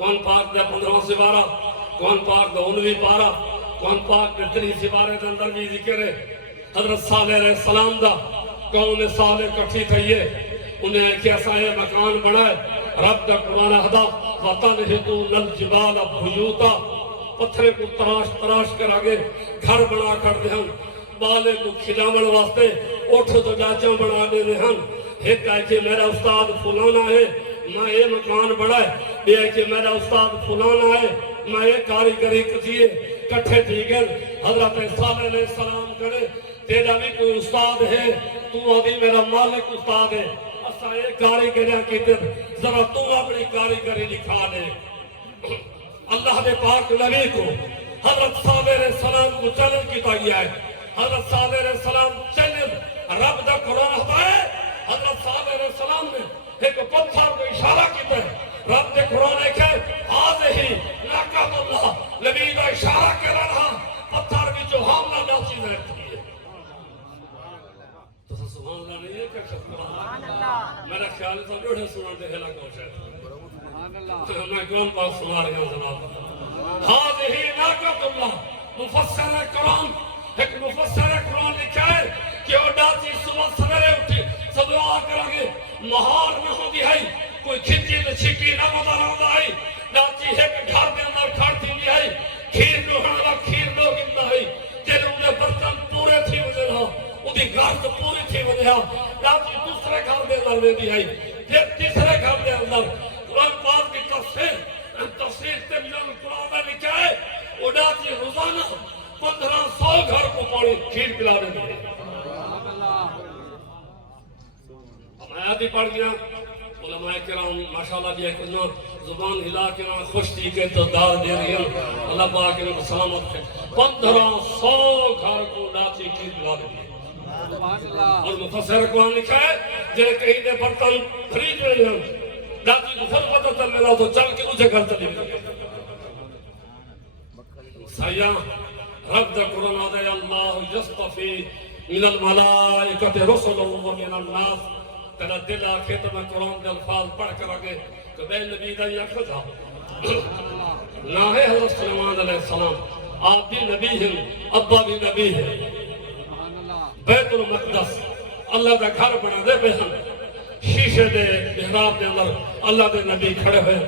کون پاک دے 15 سپارہ، کون پاک دے 19 پارہ، کون پاک دے 3 سپارے دے اندر بھی ذکر ہے حضرت صالح علیہ السلام دا قوم صالح کٹھی تھئیے انہیں کیسا ہے مکان بنائے رب دا قرآن احدا وَتَنْحِتُونَ الْجِبَالَ بُيُوتًا پتھرے کو تراش کر آگے گھر بنا کر دے ہم بالے کو کھلاون واسطے اٹھ تو جاچاں بنا دے دے ہم ایک ہے کہ میرا استاد فلانا ہے میں یہ مکان بڑھائے یہ ہے کہ میرا استاد فلانا ہے میں یہ کاریگری کتیے کٹھے تھی گل حضرت صالح علیہ السلام کرے تیرا بھی کوئی استاد ہے تو آدھی میرا مالک استاد ہے اسا یہ کاریگریاں کی در ذرا تو اپنی کاریگری دکھا لے اللہ دے پاک نبی کو حضرت صالح علیہ السلام کو چیلنج کیتا گیا ہے حضرت صالح علیہ السلام چیلنج رب دا قرآن ہوتا ہے حضرت صالح علیہ السلام نے ایک پتھر کو اشارہ کیتا ہے رب دے قرآن ایک ہے آدھے ہی ناکت اللہ نبی دا اشارہ کر رہا پتھر بھی جو حاملہ ناسی رہتی ہے تو سبحان اللہ نہیں ہے کہ سبحان اللہ میرا خیال ہے سب جوڑے سنان دے ہلا کوش ہے میں قرآن پاک سنا رہی ہوں جناب آدھے ہی ناکت اللہ مفسر قرآن ایک مفسر قرآن لکھا ہے کہ وہ ڈاچی صبح سویرے اٹھی سب دعا کریں گے مہار نہ ہو دی ہے کوئی کھچی تو چھکی نہ بتا رہا ہے ڈاچی ایک گھر دے اندر کھڑتی بھی ہے کھیر دوہن والا کھیر دو گندہ ہے جنہوں انہیں برتن پورے تھی وجہ رہا انہیں گھر تو پوری تھی وجہ رہا ڈاچی دوسرے گھر دے اندر میں بھی ہے پھر تیسرے گھر دے اندر قرآن پاک کی تفسیر تبیان قرآن میں لکھا ہے وہ ڈاچی روزانہ 1500 گھر کو پانی کھیر پلا رہے ہیں آیاتی پڑھ گیا علماء کرام ماشاءاللہ جی کنا زبان ہلا کے نا خوش تھی کہ تو دار دے رہی ہیں اللہ پاک نے سلامت ہے 1500 گھر کو ڈاچی کھیر پلا رہے ہیں اور مفسر قرآن لکھا ہے جنہیں کہیں دے برتن خرید رہے ہیں ڈاچی کو خود پتہ چل رہا تو چل کے مجھے گھر چلی گئے سیاں رب دا قرآن آدھے اللہ یصطفی من الملائکت رسل و من الناس تیرا دل آکھے تو میں قرآن دے الفاظ پڑھ کر آگے کہ بے نبی دا یہ خدا نہ ہے حضرت سلیمان علیہ السلام آپ بھی نبی ہیں ابا بھی نبی ہیں بیت المقدس اللہ دا گھر بنا دے بہن شیشے دے محراب دے اندر اللہ دے نبی کھڑے ہوئے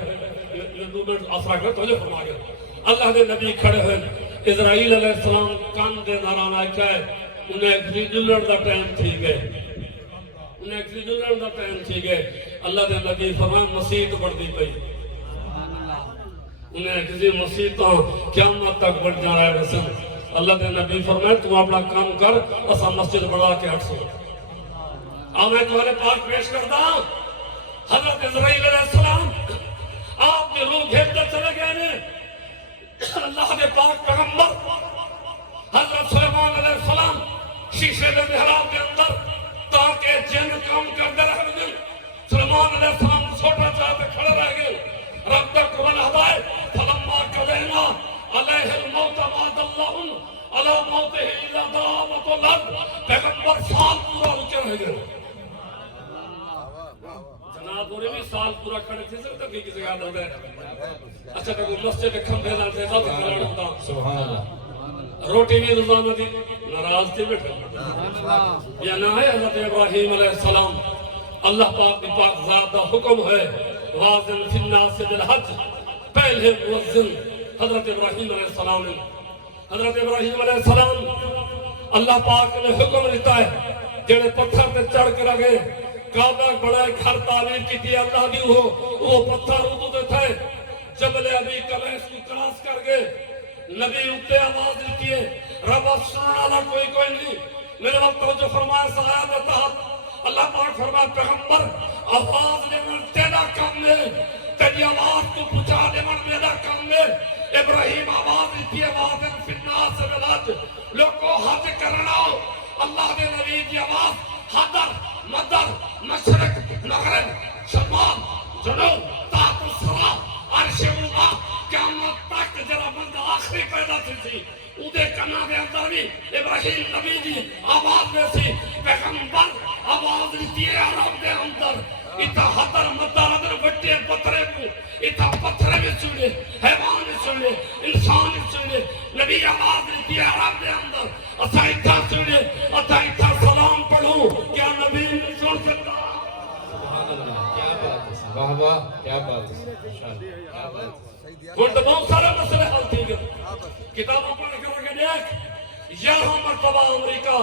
یہ دو منٹ آسرا کر تو جو فرما گئے اللہ دے نبی کھڑے ہوئے اسرائیل علیہ السلام کان دے نارانا کیا ہے انہیں ایک ریجولر دا ٹائم تھی گئے انہیں ایک ریجولر دا ٹائم تھی گئے اللہ دے نبی فرمان مسیح بڑھ دی پئی انہیں کسی مسیح تو قیامت تک بڑھ جا رہا ہے رسل اللہ دے نبی فرمائے تم اپنا کام کر اسا مسجد بڑھا کے ہٹ سو میں تمہارے پاس پیش کرتا حضرت اسرائیل علیہ السلام آپ کے روح گھیرتے چلے گئے نے اللہ کے پاک پیغمبر حضرت سلیمان علیہ السلام شیشے دے محراب کے اندر تاکہ جن کام کرتے رہ گئے سلیمان علیہ السلام چھوٹا چاہتے کھڑے رہ گئے رب کا قرآن ہدائے فلما قضینا علیہ الموت وعد اللہ علی موتہ الا دعوت الارض پیغمبر سال پورا رکے رہ گئے جناب اور بھی سال پورا کھڑے تھے سر تک کسی یاد ہوتا ہے اچھا کہ مسجد کھمبے لانتے تھا تو کھڑا ہوتا سبحان اللہ روٹی بھی روزانہ دی ناراض تھے بیٹھے یا نہ ہے حضرت ابراہیم علیہ السلام اللہ پاک کی پاک ذات کا حکم ہے واذن فی الناس بالحج پہلے مؤذن حضرت ابراہیم علیہ السلام نے حضرت ابراہیم علیہ السلام اللہ پاک نے حکم دیتا ہے جڑے پتھر تے چڑھ کر آگے کعبہ بڑا گھر تعمیر کی تھی اللہ دی ہو وہ پتھر اردو دیتا ہے جبل ابی قبیس کو کراس کر گئے نبی اتے آواز دیتی ہے رب سننے والا کوئی نہیں میرے وقت جو فرمایا سایہ دیتا اللہ پاک فرمایا پیغمبر آواز لیون تیرا کم ہے تیری آواز کو پچھا لیون میرا کم ہے ابراہیم آواز دیتی ہے وازن فی الناس بالحج لوگوں حج کرنا اللہ دے نبی کی آواز حضر مدر مشرق مغرب شمال جنوب تحت السما عرش اولا قیامت تک جرا بند آخری پیدا تھی اودے کنا دے اندر بھی ابراہیم نبی دی آواز میں سی پیغمبر آواز دیتی ہے عرب دے اندر اتا حضر مدر ادر وٹے پتھرے کو اتا پتھرے میں ہوں تو بہت سارے مسئلے حل تھی گئے کتابوں پڑھ کر کے دیکھ 11 مرتبہ امریکہ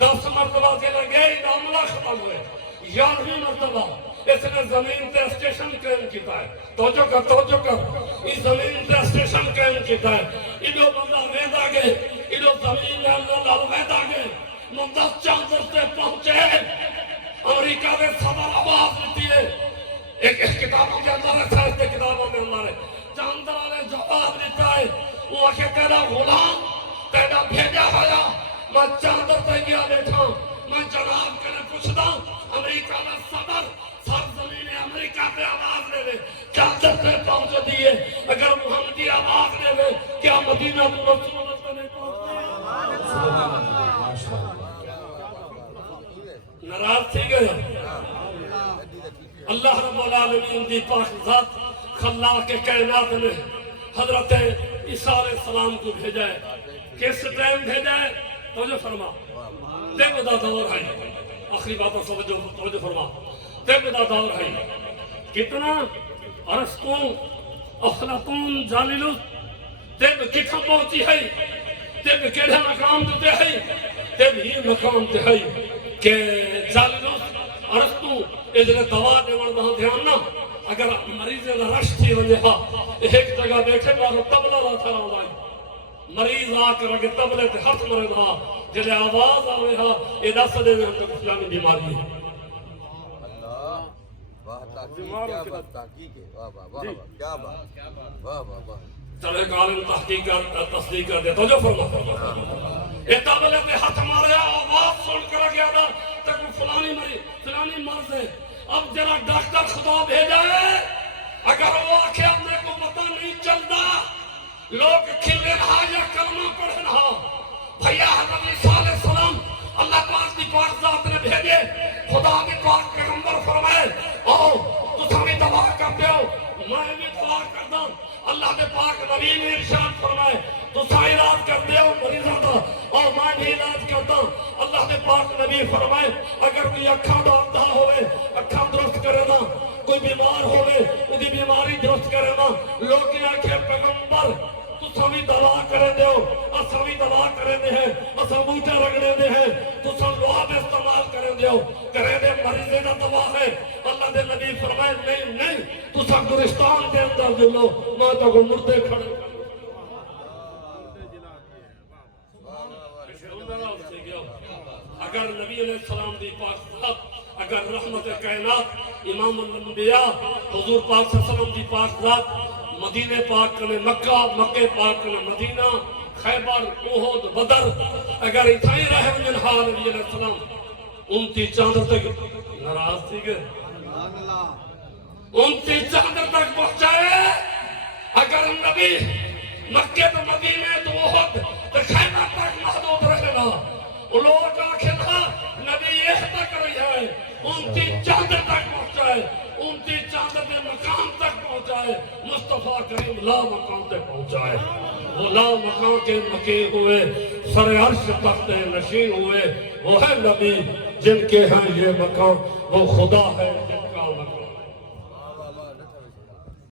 10 مرتبہ چلے گئے معاملہ ختم ہوئے 11ویں مرتبہ اس نے زمین تے اسٹیشن قائم کیتا ہے توجہ کر اس زمین تے اسٹیشن قائم کیتا ہے ایڈو بندہ ویدا گئے ایڈو زمین نے اللہ ویدا گئے مقدس چاندر تے پہنچے امریکہ میں صدر آواز دیتی ہے ایک کتابوں کے اندر ہے سائنس کے کتابوں کے اندر ہے چاندر نے جواب دیتا ہے وہ آخر تیرا غلام تیرا بھیجا ہوا میں چاندر تے گیا بیٹھا میں جناب کے پوچھتا امریکہ میں صدر سر زمین امریکہ پہ آواز دے دے چاندر پہ پہنچ دیئے اگر محمدی آواز دے دے کیا مدینہ تو رسول اللہ پہ نہیں پہنچتے ناراض تھی گئے اللہ رب العالمین دی پاک ذات خلاق کائنات نے حضرت عیسیٰ علیہ السلام کو بھیجا ہے کس ٹائم بھیجا ہے توجہ فرما دیکھ دا دور ہے آخری باتوں توجہ فرما دیکھ دا دور ہے کتنا ارسطو افلاطون جالیلوس دیکھ کتنا پہنچی ہے دیکھ کیڑے مقام تے ہے دیکھ یہ مقام تے ہے کہ جالیلوس ارسطو ادھر دوا دیوڑ وہاں دھیان نہ اگر مریض رش تھی ونجے ہاں ایک جگہ بیٹھے مارو تبلا رہا تھا رہا ہے مریض آ کر اگر تبلے تے ہاتھ مرے ہاں جلے آواز آوے ہاں یہ دس دے میں ہم تک اسلامی بیماری ہے اللہ واہ تحقیق کیا بات تحقیق ہے واہ واہ واہ کیا بات واہ واہ واہ چلے عالم تحقیق کر تصدیق کر دے تو جو فرما یہ تبلے تے ہاتھ مارے آواز سن کر گیا تھا تک فلانی مرض ہے اب جرا ڈاکٹر خدا بھیجا ہے اگر وہ آنکھیں میرے کو پتہ نہیں چلتا لوگ کھلے رہا یا کلمہ پڑھ رہا بھیا حضرت عیسیٰ علیہ السلام اللہ پاک دی پاک ذات نے بھیجے خدا دی پاک پیغمبر فرمائے او تو سامی دعا کرتے ہو میں بھی دعا کرتا ہوں اللہ دے پاک نبی نے ارشاد فرمائے تو سا علاج کرتے ہو مریضوں کا اور میں بھی علاج کرتا ہوں اللہ دے پاک نبی فرمائے اگر کوئی اکھاں دا اندھا ہوئے اکھاں درست کرے نا کوئی بیمار ہوئے اُدھی بیماری درست کرے نا لوگ کی آنکھیں پیغمبر تو سامی دعا کرے دے ہو اسامی دعا کرے دے ہیں اسا بوٹے رگڑے دے ہیں تو سا لواب استعمال کرے دے ہو کرے دے مریضے دا دعا ہے اللہ دے نبی فرمائے نہیں تو سا گرستان دے اندر دلو ماں تا کو مردے کھڑے اگر نبی علیہ السلام دی پاک ذات اگر رحمت کائنات امام الانبیاء حضور پاک صلی اللہ علیہ وسلم دی پاک ذات مدینہ پاک نے مکہ پاک نے مدینہ خیبر احد بدر اگر اتھائی رہے منہا نبی علیہ السلام انتی چاندر تک ناراض تھی گئے انتی چاندر تک پہنچائے اگر نبی مکہ تو مدینہ تو احد تو خیبر تک محدود رہے گا لوگ آنکھیں تھا نبی یہ تک رہی ہے انتی چاندر تک پہنچائے انتی چاندر کے مقام تک پہنچائے مصطفیٰ کریم لا مقام تک پہنچائے وہ لا مقام کے مقیم ہوئے سر عرش تخت نشین ہوئے وہ ہے نبی جن کے ہیں یہ مقام وہ خدا ہے